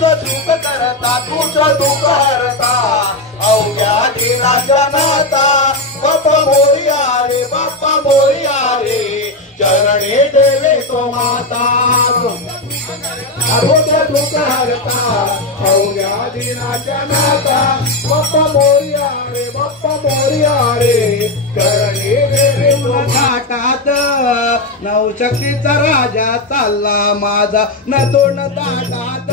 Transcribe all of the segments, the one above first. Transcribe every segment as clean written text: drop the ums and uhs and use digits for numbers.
तूच सुख करता तूच दुःख हरता अवघ्या दिनाचा नाता बाप्पा मोरया रे बाप्पा मोरया रे चरणी देवे तो माता तूच दुःख हरता अवघ्या दिनाचा नाता बाप्पा मोरया रे चरणी देवे तो घाटात नवशक्तीचा राजा चालला माझा न तोंड ताटात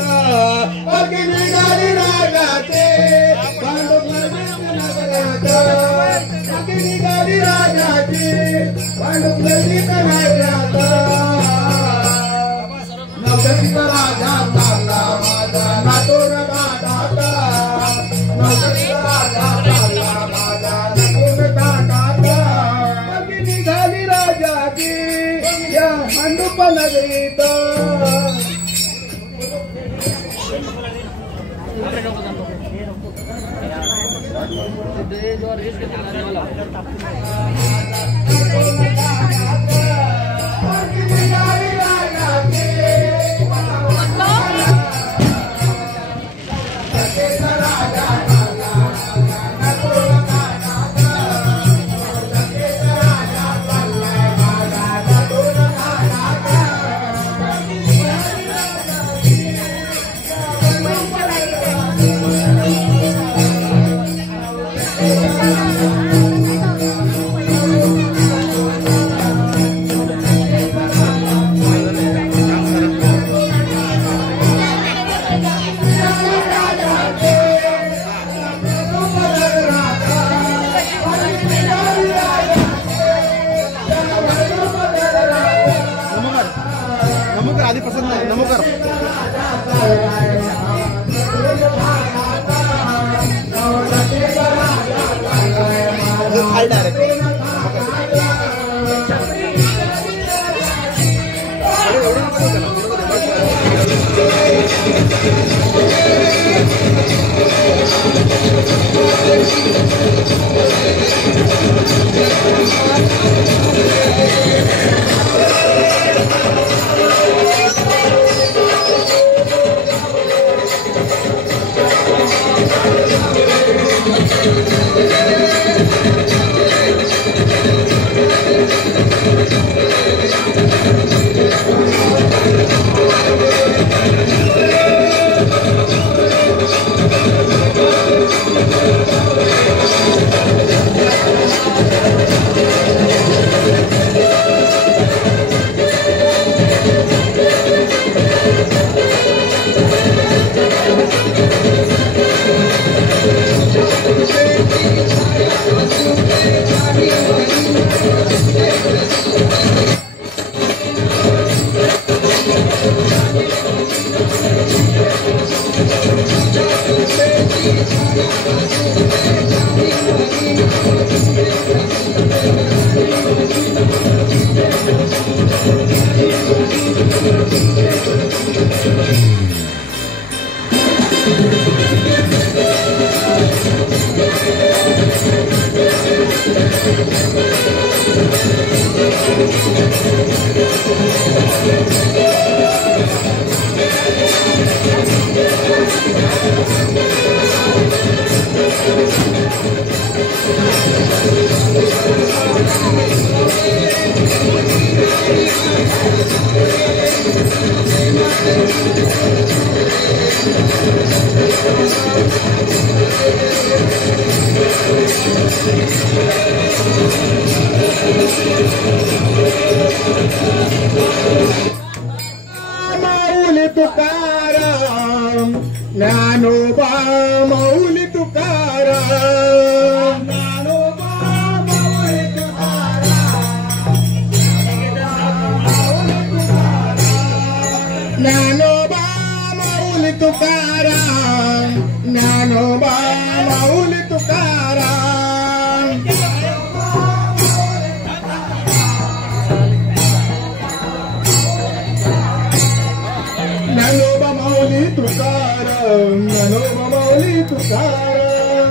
अगदी निघाली राजाचे निघाली राजाची नवशक्तीचा राजा चालला माझा न तोंड ताटात नवशक्तीचा राजा चालला माझा न तोंड ताटात अगदी निघाली राजाची या मंडप नगरीत आधी पसंत नाही नमोकार माऊली तुकाराम ज्ञानोबा माऊली तुकाराम ज्ञानोबा माऊली तुकाराम ज्ञानोबा माऊली तुकाराम ज्ञानोबा माऊली तुकाराम ज्ञानोबा माऊली तुकाराम ज्ञानोबा माऊली तुकाराम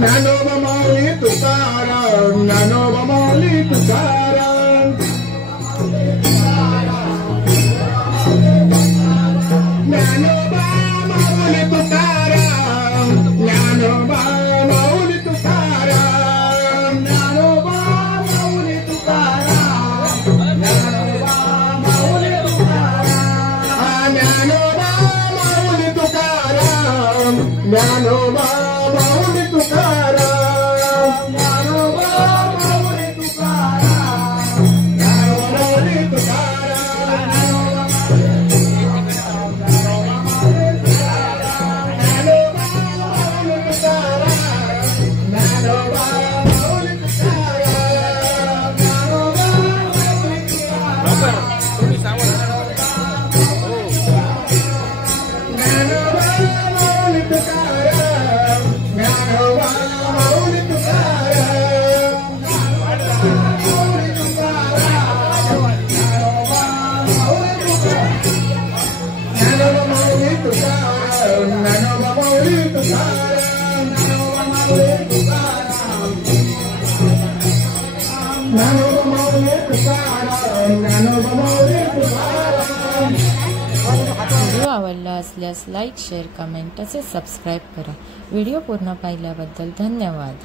ज्ञानोबा माऊली तुकाराम ज्ञानोबा माऊली तुकाराम तुकाराम ज्ञानोबा माऊली तुकाराम ज्ञानोबा माऊली तुकाराम ज्ञानोबा माऊली तुकाराम। व्हिडिओ आवडला असल्यास लाईक शेअर कमेंट तसेच सबस्क्राईब करा। व्हिडिओ पूर्ण पाहिल्याबद्दल धन्यवाद।